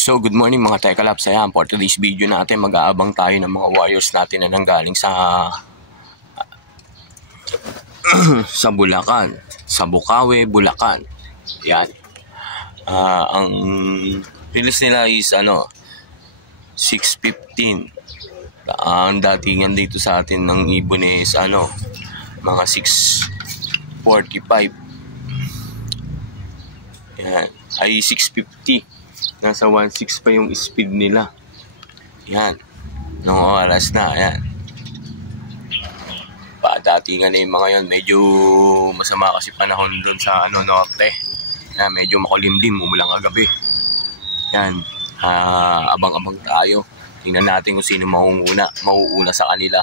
So good morning mga Tekalaps. Ayan, for today's video natin mag-aabang tayo ng mga warriors natin na nanggaling sa Bulacan, sa Bukawi, Bulacan. Ayan. Ang release nila is 6:15. Ang datingan dito sa atin ng ibon is mga 6:45. Ayan, ay 6:50. Nasa 1.6 pa yung speed nila. Yan. Nung oras na. Yan. Datingan na yung mga yon. Medyo masama kasi panahon doon sa norte. Yan. Medyo makulimlim. Umulang kagabi. Yan. Abang-abang tayo. Tingnan natin kung sino mauuna sa kanila.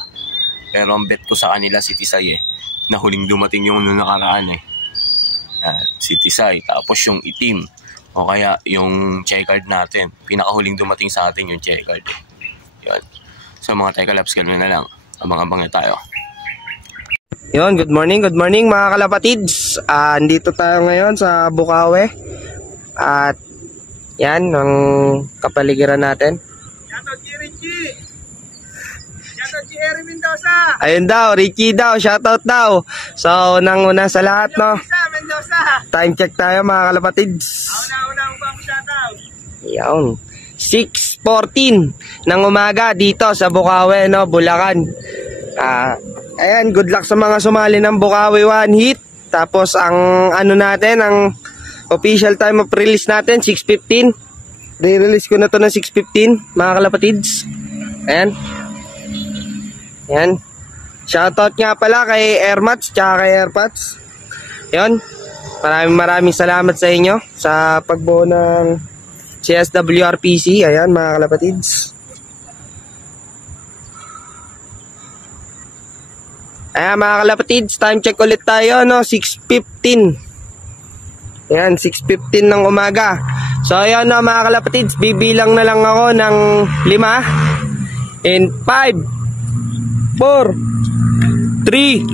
Pero ang bet ko sa kanila si Tisay na huling dumating yung nakaraan Yan. Si Tisay. Tapos yung itim. O kaya yung checkered natin. Pinakahuling dumating sa atin yung checkered. Yun. So mga Tekalaps, ganoon na lang. Abang-abang na tayo. Yun, good morning mga kalapatids. Andito tayo ngayon sa Bukawi. At yan, ang kapaligiran natin. Shoutout si Richie! Shoutout si Eri Mendoza! Ayun daw, Richie daw, shoutout daw. So, unang-una sa lahat, no? Mendoza! Time check tayo mga kalapatids. Una mo ba ang shoutout? Yan. 6:14 ng umaga dito sa Bukawi, no, Bulacan. Ayan, good luck sa mga sumali ng Bukawi One Hit. Tapos ang natin, ang official time of release natin 6:15. Re-release ko na to ng 6:15 mga kalapatids. Ayan. Ayan. Shoutout nga pala kay Airmats tsaka kay Airpods. Ayan. Maraming salamat sa inyo sa pagbuo ng CSWRPC. Ayan mga kalapatids. Ayan mga kalapatids, time check ulit tayo, 6:15. Ayan, 6:15 ng umaga. So ayan mga kalapatids, bibilang na lang ako ng 5. In 5, 4, 3,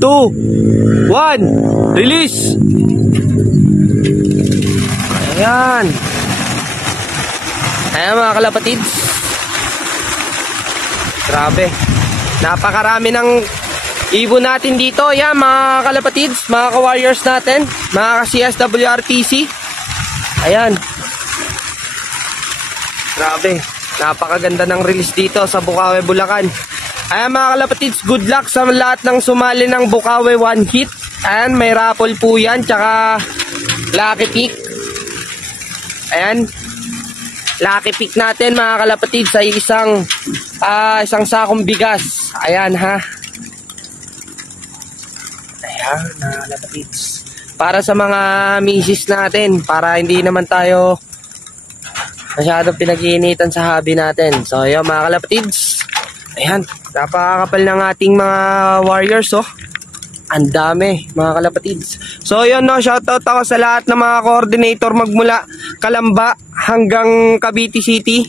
2, 1, release. Ayan. Ayan mga kalapatids. Grabe. Napakarami ng ibon natin dito. Ayan mga kalapatids, mga ka-warriors natin, mga ka-CSWRTC. Ayan. Grabe. Napakaganda ng release dito sa Bukawi, Bulacan. Ayan mga kalapatids, good luck sa lahat ng sumali ng Bukawi One Hit. Ayan, may raffle po yan, tsaka lucky pick. Ayan, lucky pick natin mga kalapatids sa isang sakong bigas. Ayan ha. Ayan mga kalapatids, para sa mga misis natin, para hindi naman tayo masyadong pinag-iinitan sa hobby natin. So ayan mga kalapatids, ayan, napakakapal ng ating mga warriors ang dami mga kalapatids. So yun shoutout ako sa lahat ng mga coordinator magmula Calamba hanggang Cavite City.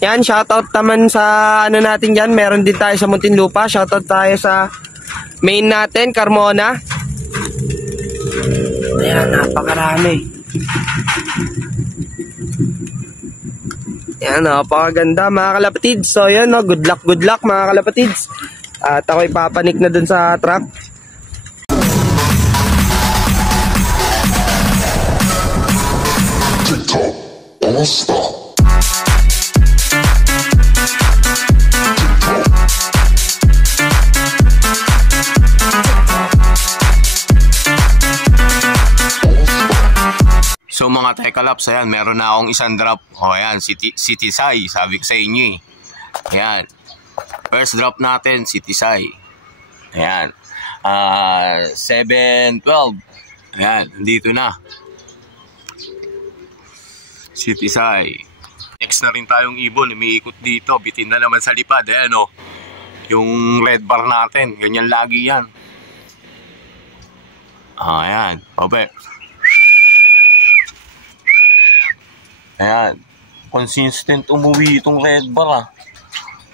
Yan, shoutout naman sa natin dyan, meron din tayo sa Muntinlupa. Shoutout tayo sa main natin, Carmona. Ayan, napakarami. Yan, napakaganda mga kalapatids. So yan, good luck mga kalapatids. At ako'y papanik na dun sa truck. TikTok, don't stop. So mga Tekalaps, ayan, meron na akong isang drop. Ayan, si Tisay, sabi ko sa inyo Ayan, first drop natin, si Tisay. Ayan, 7:12. Ayan, dito na si Tisay. Next na rin tayong ibon, umiikot dito, bitin na naman sa lipad. Ayan yung red bar natin, ganyan lagi yan. Ayan, ope. Ayan, consistent umuwi itong red bar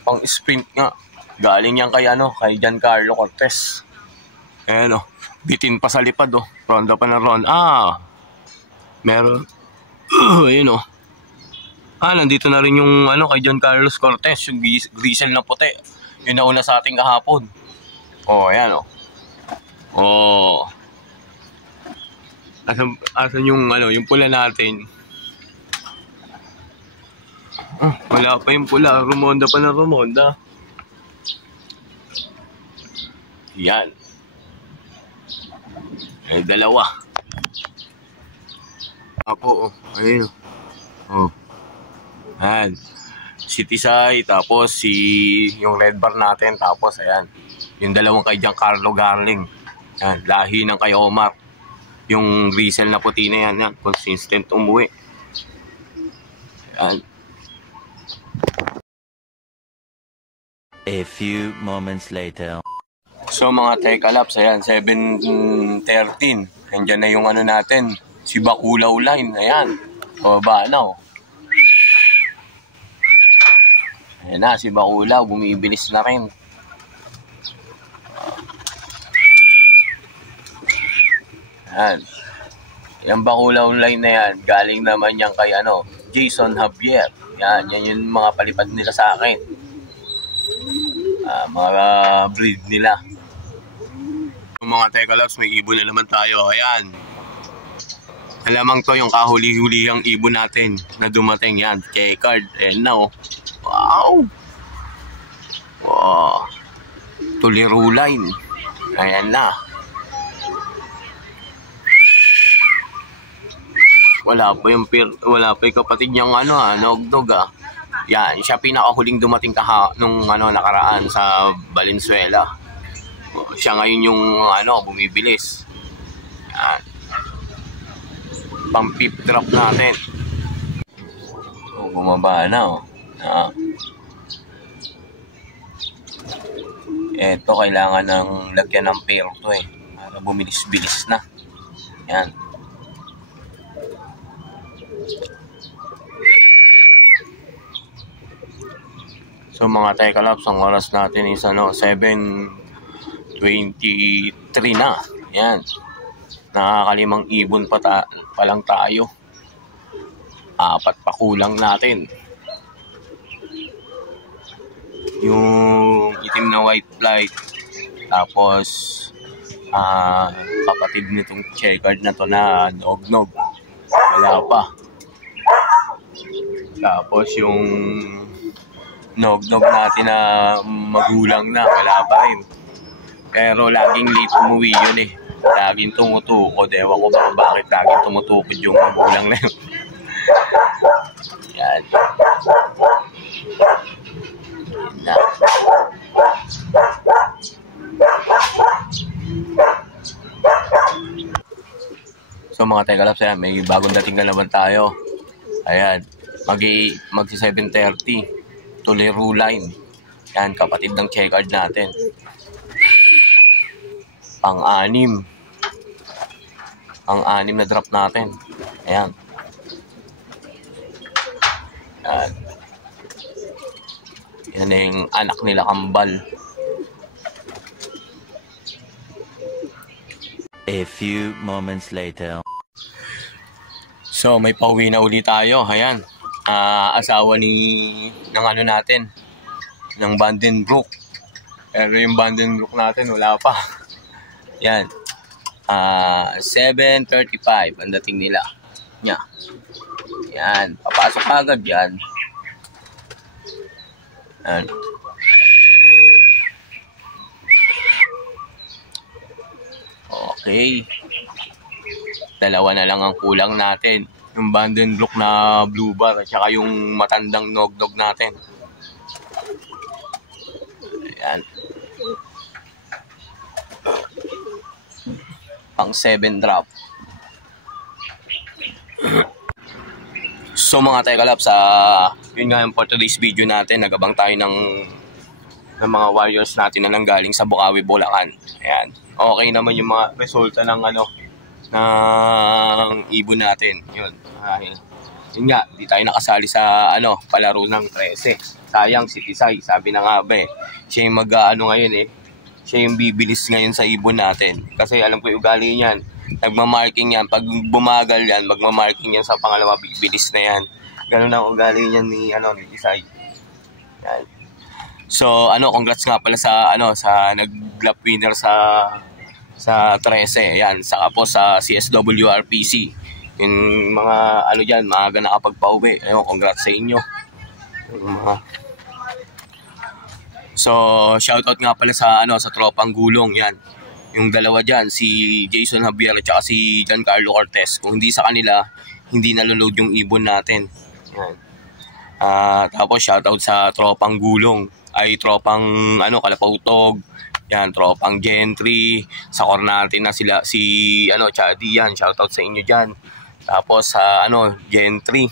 pang sprint nga. Galing yan kay Giancarlo Cortez. Ayan bitin pa sa lipad ronda pa na ronda. Meron ayun Nandito na rin yung kay John Carlos Cortez, yung Grizzle na puti. Yun na una sa ating kahapon. Ayan Asan yung yung pula natin? Wala pa yung pula. Rumonda pa na rumonda. Yan. Ay, dalawa. Ayun. Ayan. Si Tisay, tapos yung red bar natin, tapos ayan. Yung dalawang kay Giancarlo Garling. Ayan, lahi ng kay Omar. Yung Grizzle na puti na yan, consistent umuwi. Ayan. A few moments later. So mga Tekalaps, ayan, 7:13. Nandiyan na yung natin, si Baculaw line. Ayan, baba na Ayan na, si Baculaw, bumibilis na rin. Ayan. Yung Baculaw line na yan, galing naman yan kay Jason Javier. Yan yung mga palipad nila sa akin. Mga breed nila. Mga Tekalaps, may ibon na naman tayo. Ayan. Alamang to yung kahuli-hulihang ibon natin na dumating. Yan, K-card. Ayan na Wow! Tuliro line. Ayan na. Wala pa yung kapatid niyang Nogdog Yan, siya pinakahuling dumating nung nakaraan sa Valenzuela. Siya ngayon yung bumibilis. Yan. Pang-pip drop natin. Bumaba na Eto, kailangan ng lagyan ng pair to para bumilis-bilis na. Yan. So mga Tekalaps, ang oras natin is 7:23 na. Yan. Nakakalimang ibon pa lang tayo. 4 pa kulang natin. Yung itim na white flight, tapos kapatid nitong checkered na to na Nognog, wala pa. Tapos yung Nognog natin na magulang na, wala pa rin. Pero laging late umuwi yun laging tumutukod. Ewan ko bakit laging tumutukod yung magulang na yun. Yan. Na. So mga Tekalaps, may bagong dating na naman tayo. Ayan, magsi 7:30. Tuliro line. Yan, kapatid ng checkered natin. Pang-anim na drop natin. Ayan. Yan yung anak nila kambal. A few moments later. So may pauwi na uli tayo. Ayan. Asawa ng natin, ng Vandenbroek. Pero yung Vandenbroek natin wala pa. Yan. 7:35 ang dating nila. Yan. Papasok agad yan. Yan. Okay. Dalawa na lang ang kulang natin. Yung Vandenbroek na blue bar at saka yung matandang Nogdog natin. Ayan. Pang 7 drop. So mga Tekalaps, yun nga yung for today's video natin. Nagabang tayo ng mga warriors natin na nanggaling sa Bukawi, Bulacan. Ayan. Okay naman yung mga resulta ng ng ibon natin. Yun. Yun nga, di tayo nakasali sa palaro ng 13. Sayang si Tisay, sabi na nga siya yung ngayon siya yung bibilis ngayon sa ibon natin. Kasi alam ko yung ugali niyan, nagmamarking yan. Pag bumagal yan, magmamarking yan sa pangalawa, bibilis na yan. Ganun ang ugali niyan ni Isay. Yan. So, congrats nga pala sa sa nag-lap winner sa 13. Yan, saka po sa CSWRPC. Yung mga diyan, maaga nakapagpauwi. Congrats sa inyo. So, shoutout nga pala sa sa tropang gulong, yan. Yung dalawa diyan, si Jason Javier at saka si Giancarlo Cortez. Kung hindi sa kanila, hindi naloload yung ibon natin. Yan. Tapos shoutout sa tropang gulong, ay tropang Kalapautog, yan, tropang Gentry, sa Cornarte na sila si Chadi, yan, shoutout sa inyo diyan. Tapos sa Gentry,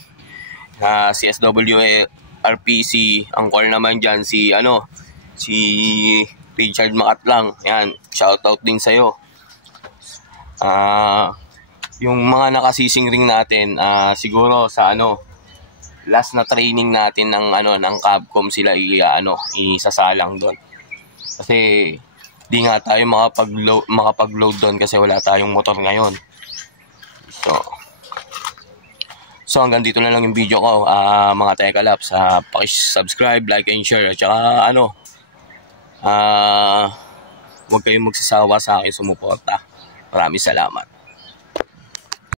CSWRPC, ang core naman diyan si Richard Makatlang, yan, shoutout din sa iyo. Yung mga nakasising ring natin, siguro sa last na training natin ng Capcom sila isasalang doon. Kasi di nga tayo makapag-load doon kasi wala tayong motor ngayon. So hanggang dito na lang yung video ko, mga Tekalaps. Paki-subscribe, like and share, at saka huwag kayong magsasawa sa akin sumuporta. Maraming salamat.